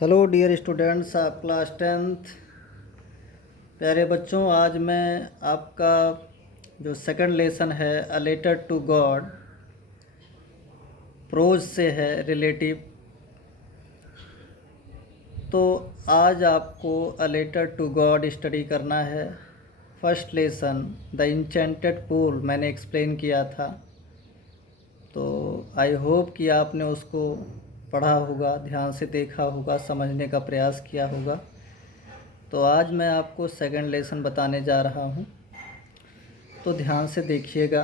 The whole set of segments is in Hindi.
Hello dear students of class 10th। प्यारे बच्चों, आज मैं आपका जो सेकंड लेसन है a letter to God, prose से है रिलेटिव। तो आज आपको a letter to God study करना है। First lesson the enchanted pool मैंने एक्सप्लेन किया था, तो आई होप कि आपने उसको पढ़ा होगा, ध्यान से देखा होगा, समझने का प्रयास किया होगा। तो आज मैं आपको सेकंड लेसन बताने जा रहा हूँ, तो ध्यान से देखिएगा।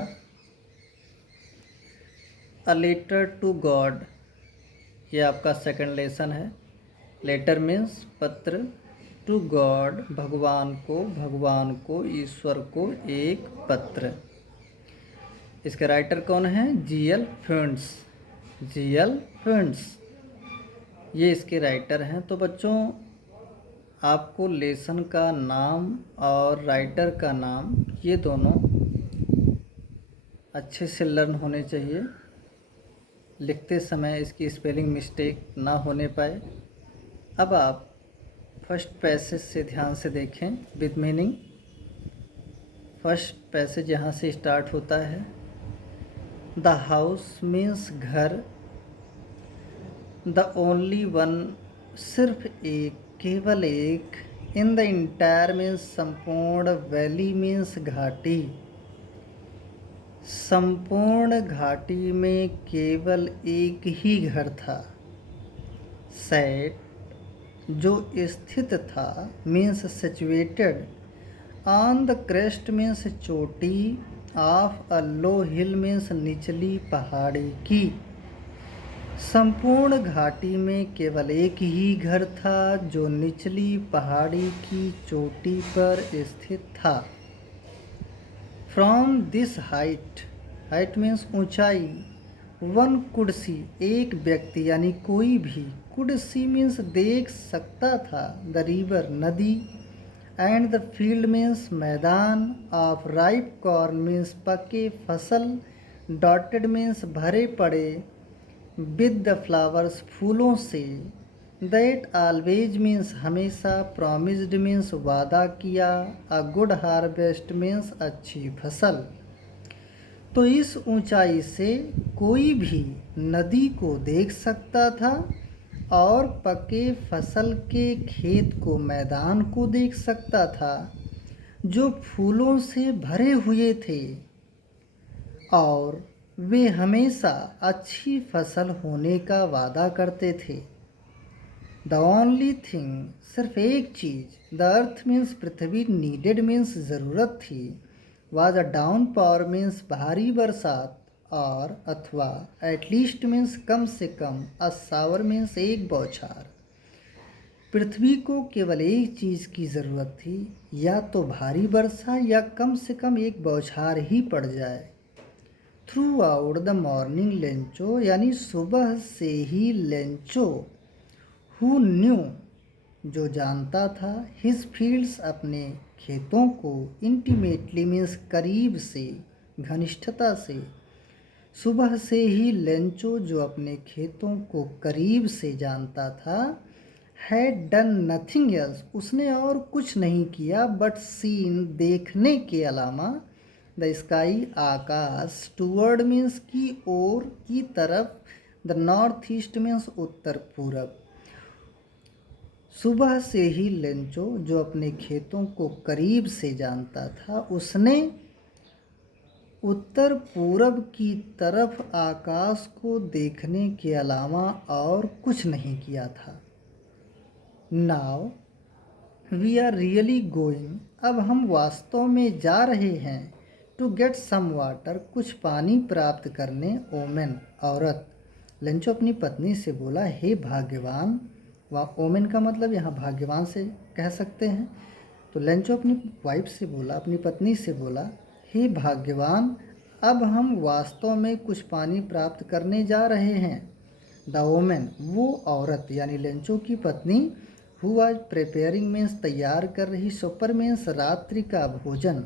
अ लेटर टू गॉड, ये आपका सेकंड लेसन है। लेटर मीन्स पत्र, टू गॉड भगवान को ईश्वर को एक पत्र। इसके राइटर कौन है? जी.एल. फ्यूंट्स। जी.एल. फ्यूंट्स ये इसके राइटर हैं। तो बच्चों, आपको लेसन का नाम और राइटर का नाम ये दोनों अच्छे से लर्न होने चाहिए, लिखते समय इसकी स्पेलिंग मिस्टेक ना होने पाए। अब आप फर्स्ट पैसेज से ध्यान से देखें विद मीनिंग। फर्स्ट पैसेज यहाँ से स्टार्ट होता है। द हाउस मीन्स घर, द ओनली वन सिर्फ एक, केवल एक, इन द इंटायर मीन्स संपूर्ण, वैली मीन्स घाटी, संपूर्ण घाटी में केवल एक ही घर था। सेट जो स्थित था, means situated, on the crest means चोटी, of a low hill means निचली पहाड़ी की। संपूर्ण घाटी में केवल एक ही घर था जो निचली पहाड़ी की चोटी पर स्थित था। From this height, height means ऊंचाई, वन कुड सी एक व्यक्ति यानी कोई भी, कुड सी मीन्स देख सकता था, द रिवर नदी, एंड द फील्ड मीन्स मैदान, ऑफ राइप कॉर्न मीन्स पके फसल, डॉटेड मीन्स भरे पड़े, विद द फ्लावर्स फूलों से, दैट ऑलवेज मीन्स हमेशा, प्रॉमिस्ड मीन्स वादा किया, अ गुड हार्वेस्ट मीन्स अच्छी फसल। तो इस ऊंचाई से कोई भी नदी को देख सकता था और पके फसल के खेत को, मैदान को देख सकता था जो फूलों से भरे हुए थे, और वे हमेशा अच्छी फसल होने का वादा करते थे। द ओनली थिंग सिर्फ एक चीज़, द अर्थ मीन्स पृथ्वी, नीडेड मीन्स ज़रूरत थी, was a downpour means भारी बरसात, और अथवा एटलीस्ट मीन्स कम से कम, अ सावर मीन्स एक बौछार। पृथ्वी को केवल एक चीज़ की ज़रूरत थी, या तो भारी वर्षा या कम से कम एक बौछार ही पड़ जाए। Through out the morning Lencho, यानी सुबह से ही लेंचो, हु न्यू जो जानता था, हिज फील्ड्स अपने खेतों को, इंटीमेटली मीन्स करीब से, घनिष्ठता से, सुबह से ही लेंचो जो अपने खेतों को करीब से जानता था, हैड डन नथिंग एल्स उसने और कुछ नहीं किया, बट सीन देखने के अलावा, the sky Akash, toward means की ओर, की तरफ, द नॉर्थ ईस्ट मीन्स उत्तर पूरब। सुबह से ही लेंचो जो अपने खेतों को करीब से जानता था, उसने उत्तर पूरब की तरफ आकाश को देखने के अलावा और कुछ नहीं किया था। Now we are really going, अब हम वास्तव में जा रहे हैं, टू गेट सम वाटर, कुछ पानी प्राप्त करने, ओमेन औरत। लेंचो अपनी पत्नी से बोला, हे भाग्यवान, वह ओमेन का मतलब यहाँ भाग्यवान से कह सकते हैं। तो लेंचो अपनी वाइफ से बोला, अपनी पत्नी से बोला, हे भाग्यवान, अब हम वास्तव में कुछ पानी प्राप्त करने जा रहे हैं। द ओमेन वो औरत यानी लेंचो की पत्नी, हु वाज प्रिपेयरिंग मीन्स तैयार कर रही, सुपर मीन्स रात्रि का भोजन,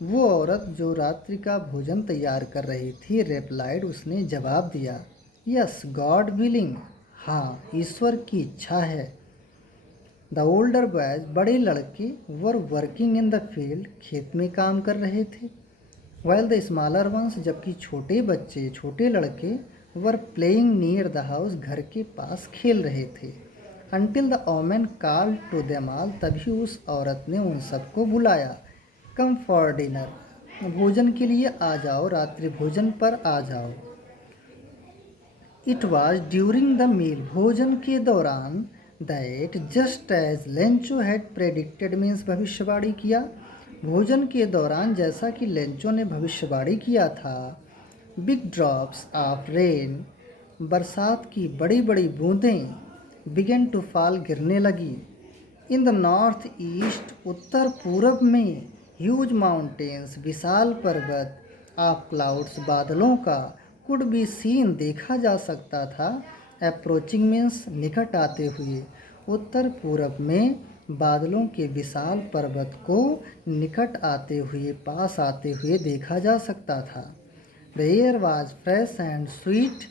वो औरत जो रात्रि का भोजन तैयार कर रही थी, रेप्लाइड उसने जवाब दिया, यस गॉड विलिंग, हाँ, ईश्वर की इच्छा है। द ओल्डर बॉयज, बड़े लड़के, were working in the field, खेत में काम कर रहे थे। वाइल द स्मॉलर वंस, जबकि छोटे बच्चे, छोटे लड़के, were playing near the house, घर के पास खेल रहे थे। Until the woman called to them all, तभी उस औरत ने उन सबको बुलाया। कम फॉर डिनर, भोजन के लिए आ जाओ, रात्रि भोजन पर आ जाओ। It was during the meal, भोजन के दौरान, that just as Lencho had predicted, means भविष्यवाणी किया, भोजन के दौरान जैसा कि लेंचो ने भविष्यवाणी किया था। बिग ड्रॉप्स ऑफ रेन, बरसात की बड़ी बड़ी बूंदें, बिगन टू फॉल, गिरने लगी। इन द नॉर्थ ईस्ट, उत्तर पूरब में, ह्यूज माउंटेन्स, विशाल पर्वत, ऑफ क्लाउड्स, बादलों का, कुड बी सीन, देखा जा सकता था। अप्रोचिंग मीन्स निकट आते हुए, उत्तर पूरब में बादलों के विशाल पर्वत को निकट आते हुए, पास आते हुए देखा जा सकता था। The air was fresh and sweet,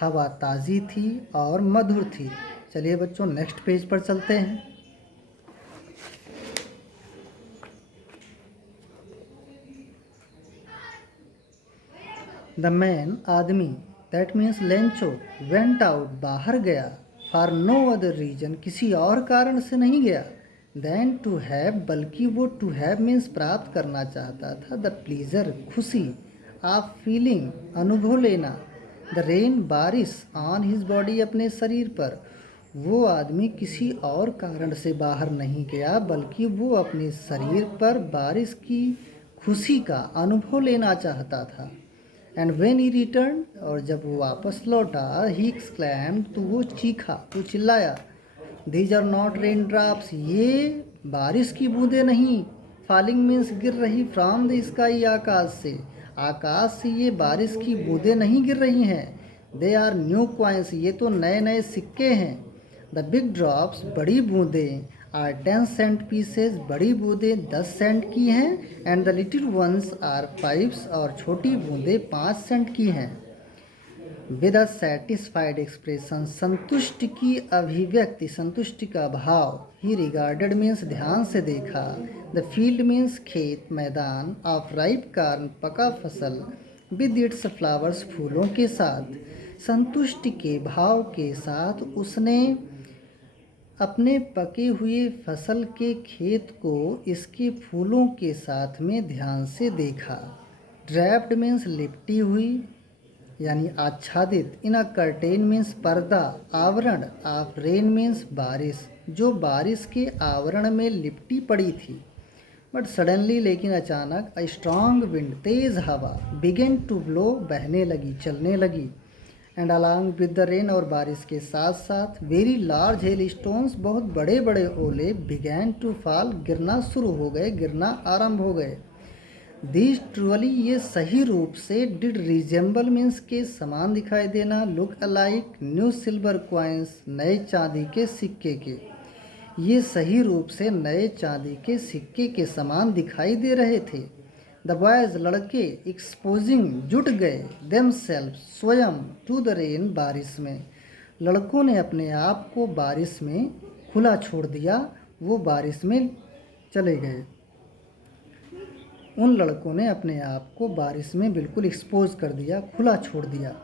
हवा ताज़ी थी और मधुर थी। चलिए बच्चों, नेक्स्ट पेज पर चलते हैं। द मैन, आदमी, that means Lencho, went out, बाहर गया, फॉर नो अदर रीजन, किसी और कारण से नहीं गया, देन टू हैव, बल्कि वो टू हैव मीन्स प्राप्त करना चाहता था, द प्लीजर, खुशी, ऑफ फीलिंग, अनुभव लेना, द रेन, बारिश, ऑन हिज बॉडी, अपने शरीर पर। वो आदमी किसी और कारण से बाहर नहीं गया, बल्कि वो अपने शरीर पर बारिश की खुशी का अनुभव लेना चाहता था। एंड वेन ही रिटर्न, और जब वो वापस लौटा, ही एक्सक्लैम्ड, तो वो चीखा, तो चिल्लाया, these are not raindrops, ये बारिश की बूंदें नहीं, फॉलिंग मीन्स गिर रही, फ्रॉम द स्काई, आकाश से, आकाश से ये बारिश की बूंदें नहीं गिर रही हैं। दे आर न्यू कॉइन्स, ये तो नए नए सिक्के हैं। द बिग ड्रॉप्स, बड़ी बूंदें, आर 10 सेंट पीसेज, बड़ी बूंदें 10 सेंट की हैं। And the little ones are 5, और छोटी बूंदें 5 सेंट की हैं। विद अ सेटिस्फाइड एक्सप्रेशन, संतुष्ट की अभिव्यक्ति, संतुष्टि का भाव। ही रिगार्डेड मीन्स ध्यान से देखा, द फील्ड मीन्स खेत, मैदान, ऑफ राइप कार्न, पका फसल, विद इट्स फ्लावर्स, फूलों के साथ। संतुष्टि के भाव के साथ उसने अपने पके हुए फसल के खेत को इसके फूलों के साथ में ध्यान से देखा। ड्रैप्ड मीन्स लिपटी हुई, यानी आच्छादित। इन अ कर्टेन मीन्स पर्दा, आवरण। ऑफ रेन मीन्स बारिश, जो बारिश के आवरण में लिपटी पड़ी थी। बट सडनली, लेकिन अचानक, अ स्ट्रॉन्ग विंड, तेज़ हवा, बिगेन टू ब्लो, बहने लगी, चलने लगी। And along with the rain, और बारिश के साथ साथ, वेरी लार्ज हेल स्टोन्स, बहुत बड़े बड़े ओले, बिगैन टू फॉल, गिरना शुरू हो गए, गिरना आरंभ हो गए। दीज ट्रूअली, ये सही रूप से, डिड रिजेंबल मीन्स के समान दिखाई देना, look alike new silver coins, नए चांदी के सिक्के के। ये सही रूप से नए चांदी के सिक्के के समान दिखाई दे रहे थे। द बॉयज, लड़के, एक्सपोजिंग, जुट गए, देम सेल्फ, स्वयं, टू द रेन, बारिश में। लड़कों ने अपने आप को बारिश में खुला छोड़ दिया, वो बारिश में चले गए। उन लड़कों ने अपने आप को बारिश में बिल्कुल एक्सपोज कर दिया, खुला छोड़ दिया।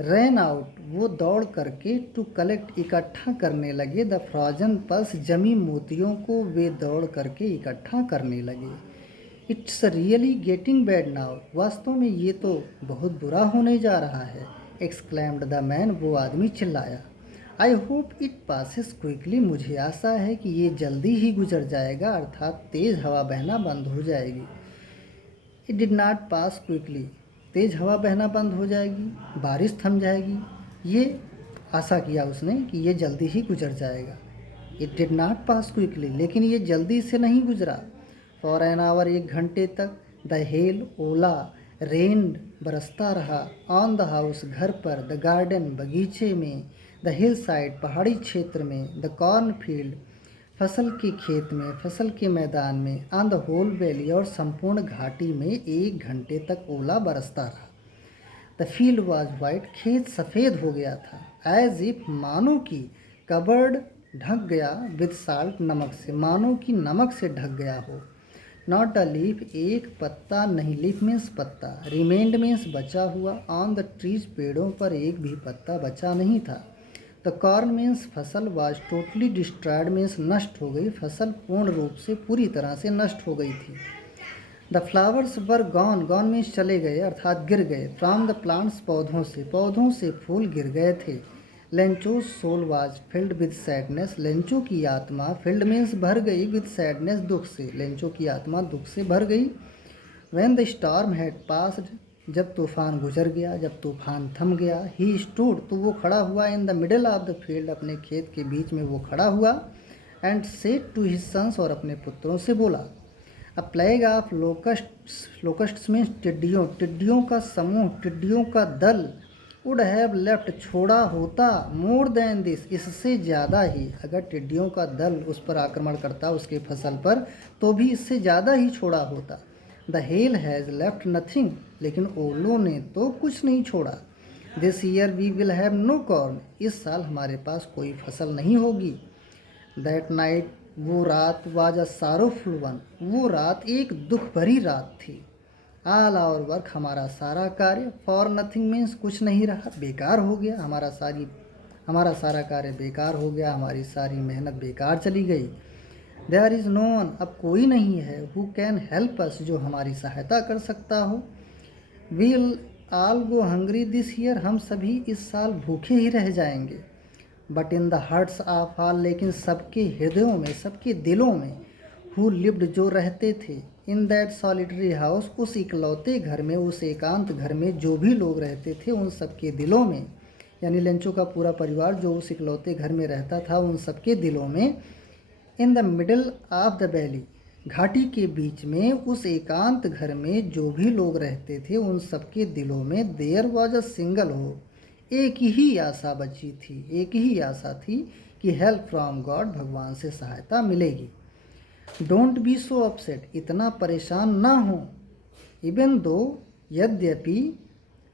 रैन आउट, वो दौड़ करके, टू कलेक्ट, इकट्ठा करने लगे, द फ्रोजन पल्स, जमी मोतियों को वे दौड़ करके इकट्ठा करने लगे। It's really getting bad now, वास्तव में ये तो बहुत बुरा होने जा रहा है। एक्सक्लैम्ड द मैन, वो आदमी चिल्लाया। I hope it passes quickly, मुझे आशा है कि ये जल्दी ही गुजर जाएगा, अर्थात तेज़ हवा बहना बंद हो जाएगी। It did not pass quickly, तेज़ हवा बहना बंद हो जाएगी, बारिश थम जाएगी, ये आशा किया उसने कि ये जल्दी ही गुजर जाएगा। It did not pass quickly, लेकिन ये जल्दी से नहीं गुजरा। फॉर एन आवर, 1 घंटे तक। द हेल, ओला, रेन, बरसता रहा, ऑन द हाउस, घर पर, द गार्डन, बगीचे में, द हिल साइड, पहाड़ी क्षेत्र में, द कॉर्न फील्ड, फसल के खेत में, फसल के मैदान में, ऑन द होल वैली, और संपूर्ण घाटी में 1 घंटे तक ओला बरसता रहा। द फील्ड वॉज वाइट, खेत सफ़ेद हो गया था। एज इफ, मानो कि, कवर्ड, ढक गया, विद साल्ट, नमक से, मानो कि नमक से ढक गया हो। नॉट अ लीफ, एक पत्ता नहीं, लीफ मीन्स पत्ता, रिमेंड मीन्स बचा हुआ, ऑन द ट्रीज, पेड़ों पर एक भी पत्ता बचा नहीं था। द कॉर्न मीन्स फसल, वाज टोटली डिस्ट्रॉयड मीन्स नष्ट हो गई, फसल पूर्ण रूप से पूरी तरह से नष्ट हो गई थी। The flowers were gone, gone means चले गए अर्थात गिर गए, फ्रॉम द प्लांट्स, पौधों से फूल गिर गए थे। Lencho soul was filled with sadness, Lencho की आत्मा, फिल्ड मीन्स भर गई, विद सैडनेस दुख से, लेंचो की आत्मा दुख से भर गई। When the storm had passed, जब तूफान गुजर गया, जब तूफान थम गया, ही स्टूड, तो वो खड़ा हुआ, in the middle of the field, अपने खेत के बीच में वो खड़ा हुआ, and said to his sons, और अपने पुत्रों से बोला। A plague of locusts means टिड्डियों, टिड्डियों का समूह, टिड्डियों का दल, वुड हैव लेफ्ट, छोड़ा होता, मोर देन दिस, इससे ज़्यादा ही, अगर टिड्डियों का दल उस पर आक्रमण करता उसके फसल पर तो भी इससे ज़्यादा ही छोड़ा होता। The hail has left nothing, लेकिन ओलों ने तो कुछ नहीं छोड़ा। This year we will have no corn, इस साल हमारे पास कोई फसल नहीं होगी। दैट नाइट, वो रात, वाज अ सारोफुल वन, वो रात एक दुख भरी रात थी। ऑल आवर वर्क, हमारा सारा कार्य, फॉर नथिंग मीन्स कुछ नहीं रहा, बेकार हो गया, हमारा सारा कार्य बेकार हो गया, हमारी सारी मेहनत बेकार चली गई। देयर इज़ नो वन, अब कोई नहीं है, हु कैन हेल्प अस, जो हमारी सहायता कर सकता हो। We'll all go hungry this year, हम सभी इस साल भूखे ही रह जाएंगे। But in the hearts of all, लेकिन सबके हृदयों में, सबके दिलों में, हु लिव्ड, जो रहते थे, इन दैट सॉलिटरी हाउस, उस इकलौते घर में, उस एकांत घर में जो भी लोग रहते थे, उन सबके दिलों में, यानी लेंचो का पूरा परिवार जो उस इकलौते घर में रहता था, उन सबके दिलों में, इन the middle of the valley, घाटी के बीच में, उस एकांत घर में जो भी लोग रहते थे, उन सबके दिलों में, देयर वॉज अ सिंगल हो, एक ही आशा बची थी, एक ही आशा थी कि हेल्प फ्रॉम गॉड, भगवान से सहायता मिलेगी। डोंट बी सो अपसेट, इतना परेशान ना हो। इवन दो, यद्यपि,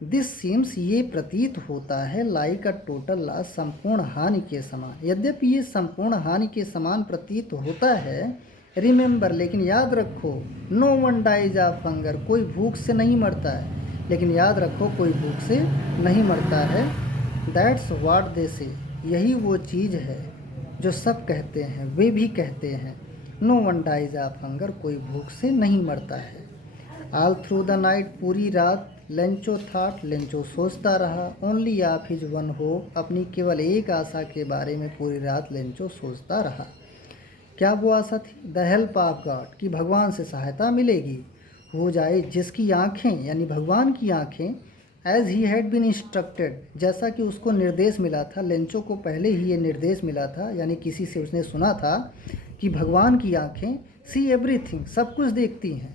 दिस सीम्स, ये प्रतीत होता है, लाइक अ टोटल लॉस, संपूर्ण हानि के समान, यद्यपि ये संपूर्ण हानि के समान प्रतीत होता है। रिमेंबर, लेकिन याद रखो, no one dies of hunger, कोई भूख से नहीं मरता है, लेकिन याद रखो कोई भूख से नहीं मरता है। दैट्स व्हाट दे से, यही वो चीज़ है जो सब कहते हैं, वे भी कहते हैं। No one dies of hunger, कोई भूख से नहीं मरता है। ऑल थ्रू द नाइट, पूरी रात, लेंचो थॉट, लेंचो सोचता रहा, only of his one hope, अपनी केवल एक आशा के बारे में पूरी रात लेंचो सोचता रहा। क्या वो आशा थी? द हेल्प ऑफ गॉड, कि भगवान से सहायता मिलेगी, हो जाए, जिसकी आँखें, यानी भगवान की आँखें, as he had been instructed, जैसा कि उसको निर्देश मिला था, लेंचो को पहले ही ये निर्देश मिला था, यानी किसी से उसने सुना था कि भगवान की आँखें सी एवरीथिंग, सब कुछ देखती हैं।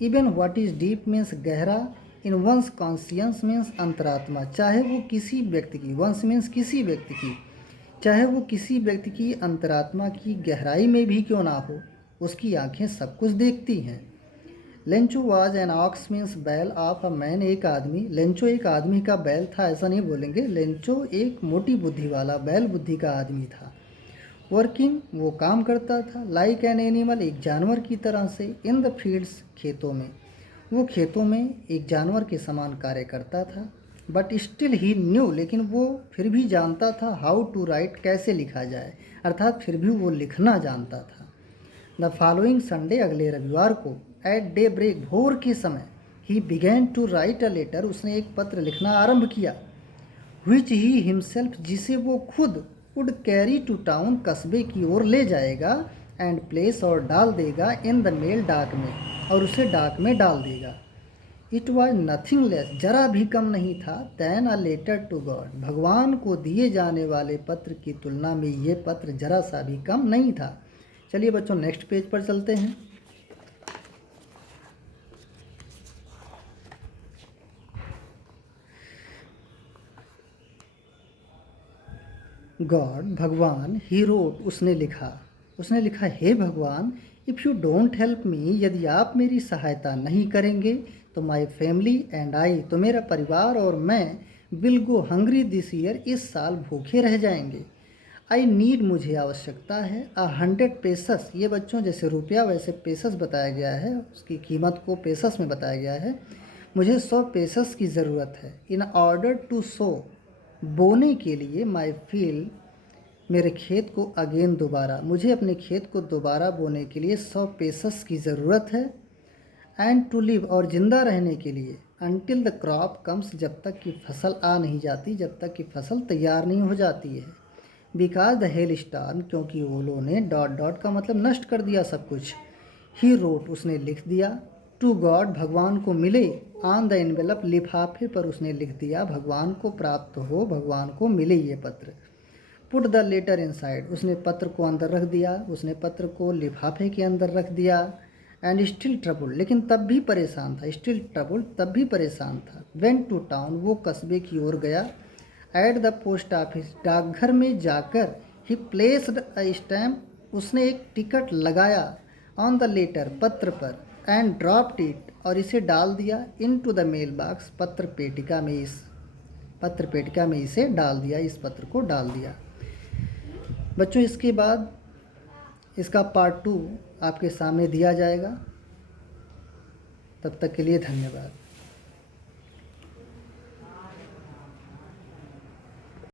Even what is deep means गहरा, इन वंस कॉन्शियंस मीन्स अंतरात्मा, चाहे वो किसी व्यक्ति की, वंस मीन्स किसी व्यक्ति की, चाहे वो किसी व्यक्ति की अंतरात्मा की गहराई में भी क्यों ना हो, उसकी आंखें सब कुछ देखती हैं। Lencho was an ox means बैल ऑफ अ मैन, एक आदमी, लेंचो एक आदमी का बैल था, ऐसा नहीं बोलेंगे, लेंचो एक मोटी बुद्धि वाला, बैल बुद्धि का आदमी था। वर्किंग, वो काम करता था, लाइक एन एनिमल, एक जानवर की तरह से, इन द फील्ड्स, खेतों में, वो खेतों में एक जानवर के समान कार्य करता था। बट स्टिल ही न्यू, लेकिन वो फिर भी जानता था, हाउ टू राइट, कैसे लिखा जाए, अर्थात फिर भी वो लिखना जानता था। द फॉलोइंग संडे, अगले रविवार को, एट डे ब्रेक, भोर के समय, he began to write a letter, उसने एक पत्र लिखना आरंभ किया। विच ही हिमसेल्फ, जिसे वो खुद, वुड कैरी टू टाउन, कस्बे की ओर ले जाएगा, एंड प्लेस, और डाल देगा, इन द मेल, डाक में, और उसे डाक में डाल देगा। इट वॉज नथिंग लेस, जरा भी कम नहीं था, than a letter to God, भगवान को दिए जाने वाले पत्र की तुलना में ये पत्र जरा सा भी कम नहीं था। चलिए बच्चों, नेक्स्ट पेज पर चलते हैं। गॉड, भगवान, ही रोट, उसने लिखा, हे भगवान, if you don't help me, यदि आप मेरी सहायता नहीं करेंगे, तो माई फैमिली एंड आई, तो मेरा परिवार और मैं will go hungry this year, इस साल भूखे रह जाएंगे। आई नीड, मुझे आवश्यकता है। 100 पेसस, ये बच्चों जैसे रुपया वैसे पेसस बताया गया है, उसकी कीमत को पेसस में बताया गया है। मुझे 100 पेसस की ज़रूरत है। इन ऑर्डर टू सो, बोने के लिए, माई फील्ड, मेरे खेत को, अगेन, दोबारा, मुझे अपने खेत को दोबारा बोने के लिए 100 पेसस की ज़रूरत है। एंड टू लिव, और ज़िंदा रहने के लिए, अनटिल द क्रॉप कम्स, जब तक कि फसल आ नहीं जाती, जब तक कि फसल तैयार नहीं हो जाती है। बिकॉज द हेल स्टार्म, क्योंकि ओलों ने, डॉट डॉट का मतलब नष्ट कर दिया सब कुछ। ही रोट, उसने लिख दिया। टू गॉड, भगवान को मिले। ऑन द एनवेलप, लिफाफे पर उसने लिख दिया, भगवान को प्राप्त हो, भगवान को मिले ये पत्र। पुट द लेटर इनसाइड, उसने पत्र को अंदर रख दिया, उसने पत्र को लिफाफे के अंदर रख दिया। एंड स्टिल ट्रबल, लेकिन तब भी परेशान था, स्टिल ट्रबल, तब भी परेशान था। वेंट टू टाउन, वो कस्बे की ओर गया। एट द पोस्ट ऑफिस, डाकघर में जाकर, ही प्लेस्ड अ स्टैम्प, उसने एक टिकट लगाया, ऑन द लेटर, पत्र पर। एंड ड्रॉप्ड इट, और इसे डाल दिया, इन टू द मेल बॉक्स, पत्र पेटिका में, इस पत्र पेटिका में इसे डाल दिया, इस पत्र को डाल दिया। बच्चों इसके बाद इसका पार्ट 2 आपके सामने दिया जाएगा। तब तक के लिए धन्यवाद।